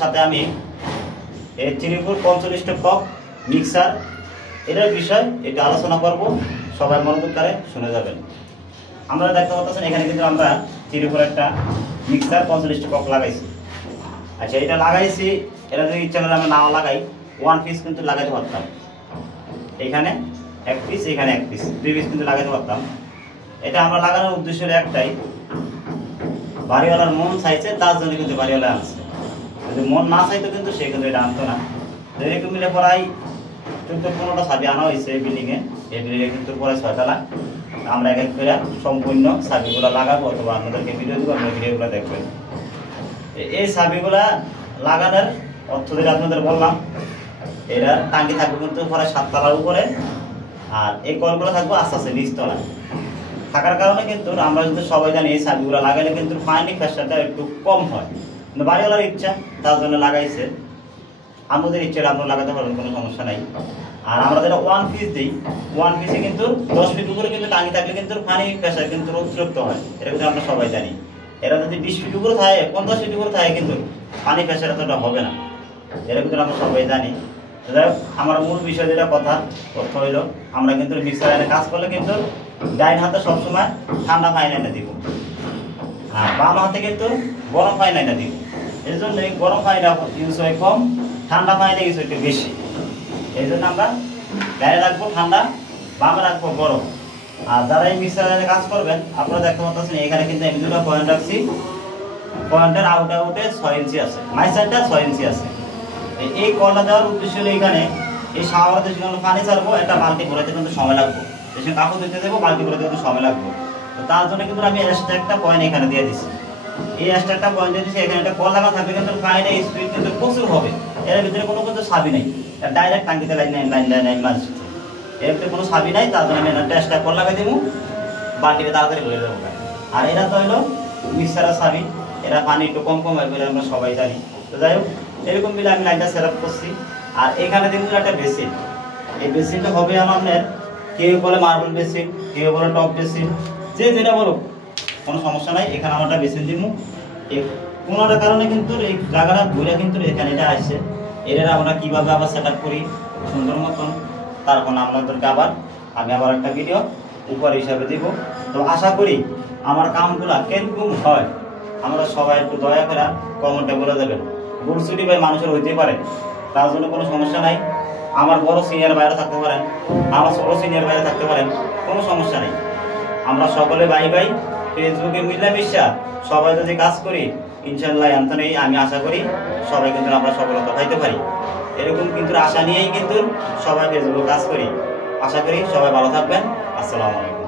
সাথে আমি এই চিনিপুর 45 কক মিক্সার এটার বিষয় এটা আলোচনা করব। সবাই মনোযোগ করে শুনে যাবেন। আমরা দেখতে পাচ্ছেন এখানে কিন্তু আমরা চিনিপুর একটা মিক্সার 45 কক লাগাইছি। আচ্ছা, এটা লাগাইছি, এটা যদি ইচ্ছা করে আমরা নাও লাগাই, 1 পিস কিন্তু লাগাতে পারতাম। এখানে 1 পিস, এখানে 1 পিস, 2 পিস কিন্তু লাগাতে পারতাম। এটা আমরা লাগানোর উদ্দেশ্য হলো একটাই, বাড়িওয়ালার মন চাইছে তার জন্য কিন্তু বাড়িওয়ালা আনছে। যদি মন না চাইতো কিন্তু সে কিন্তু এটা আনতো না। তো এরকম মিলে প্রায় 14-15টা চাবি আনা হয়েছে এই বিল্ডিংয়ে। এই বিল্ডিংয়ে কিন্তু পরে 6টা লাখ। আমরা এক এক করে সম্পূর্ণ চাবিগুলো লাগাবো, অথবা আপনাদেরকে ভিডিও দেবো, আপনার ভিডিওগুলো দেখবেন। এই চাবিগুলা লাগানোর অর্থ যেটা আপনাদের বললাম, এটার টাঙ্কি থাকবে কিন্তু পরে 7 তলার উপরে, আর এই কলগুলো থাকবো আস্তে আস্তে 20 তলায় থাকার কারণে কিন্তু আমরা কিন্তু সবাই জানি এই চাবিগুলো লাগাইলে কিন্তু পানি প্রেশারটা একটু কম হয়। কিন্তু বাড়িওয়ালার ইচ্ছা, তার জন্য লাগাইছে। আমাদের ইচ্ছা আমরা লাগাতে পারবেন, কোনো সমস্যা নাই। আর আমরা যেটা 1 পিস দিই, 1 পিসে কিন্তু 10 ফিট উপরে কিন্তু টাঙ্কি থাকলে কিন্তু পানি প্রেশার কিন্তু অতিরিক্ত হয়। এটা কিন্তু আমরা সবাই জানি। এরা যদি 20 ফিট উপরে থাকে, 50 ফিট উপরে থাকে, কিন্তু পানি প্রেশার এতটা হবে না। এটা কিন্তু আমরা সবাই জানি। যাই হোক, আমার মূল বিষয় যেটা কথা তথ্য হইল, আমরা কিন্তু মিক্সার এনে কাজ করলে কিন্তু ডাইন হাতে সবসময় ঠান্ডা পানি এনে দিব, আর বাম হাতে কিন্তু গরম পানি এনে দিব। এই জন্য গরম পানিটা ইউজ হয় কম, ঠান্ডা পানিটা ইউজ হয় বেশি। এই জন্য আমরা গায়ে রাখবো ঠান্ডা, বামে রাখবো গরম। আর যারা এই মিক্সারে কাজ করবেন, আপনারা দেখতে পাচ্ছেন এখানে কিন্তু আমি 2টা পয়েন্ট রাখছি। পয়েন্টের আউটে 6 ইঞ্চি আছে, মাইসারটা 6 ইঞ্চি আছে। এই কলটা দেওয়ার উদ্দেশ্য হলো এখানে এই শাওয়ারে যখন পানি ছাড়বো, একটা বালতি ভরাতে কিন্তু সময় লাগবে। যখন কাপড় ধুতে দেবো, বালতি ভরাতে কিন্তু সময় লাগবে। তো তার জন্য কিন্তু আমি এক্সট্রা একটা পয়েন্ট এখানে দিয়ে দিচ্ছি। এই এক্সট্রা একটা পয়েন্ট দিয়ে দিচ্ছি, এখানে একটা কল লাগা থাকবে, কিন্তু পানিটা স্পিড কিন্তু প্রচুর হবে। এর ভিতরে কোনো কিন্তু চাবি নেই, ডাইরেক্ট টাঙ্কিতে লাইন মারছে। এর ভিতরে কোনো চাবি নাই, তার জন্য আমি একটা এক্সট্রা কল লাগাই দেবো, বালতিটা তাড়াতাড়ি ভরে দেবো। আর এটা তো হলো মিক্সারের চাবি, এরা পানি একটু কম হয় বলে আমরা সবাই জানি। তো যাই হোক, এরকম মিলে আমি লাইনটা সেট আপ করছি। আর এখানে দেখুন একটা বেসিন। এই বেসিনটা হবে আপনার, কেউ বলে মার্বেল বেসিন, কেউ বলে টপ বেসিন, যে যেটা বলো কোনো সমস্যা নাই। এখানে আমরা একটা বেসিন দিব। কোনোটার কারণে কিন্তু এই জায়গাটা ঘুরে কিন্তু এখানে এটা আসছে। এর আমরা কীভাবে আবার সেট আপ করি সুন্দর মতন, তারপর আপনাদেরকে আমি আবার একটা ভিডিও উপর হিসাবে দিব। তো আশা করি আমার কামগুলো কিরকম হয় আমরা সবাই একটু দয়া করে কমেন্টে বলে দেবেন। ভুলছুটি ভাই মানুষের হইতে পারে, তার জন্য কোনো সমস্যা নাই। আমার বড় সিনিয়র বাইরে থাকতে পারেন, আমার ছোট সিনিয়র বাইরে থাকতে পারেন, কোনো সমস্যা নেই। আমরা সকলে ভাই ফেসবুকে মিলামিশা সবাই যদি কাজ করি, ইনশাল্লাহ আমি আশা করি সবাই কিন্তু আমরা সফলতা পাইতে পারি। এরকম কিন্তু আশা নিয়েই কিন্তু সবাই ফেসবুকে কাজ করি। আশা করি সবাই ভালো থাকবেন। আসসালামু আলাইকুম।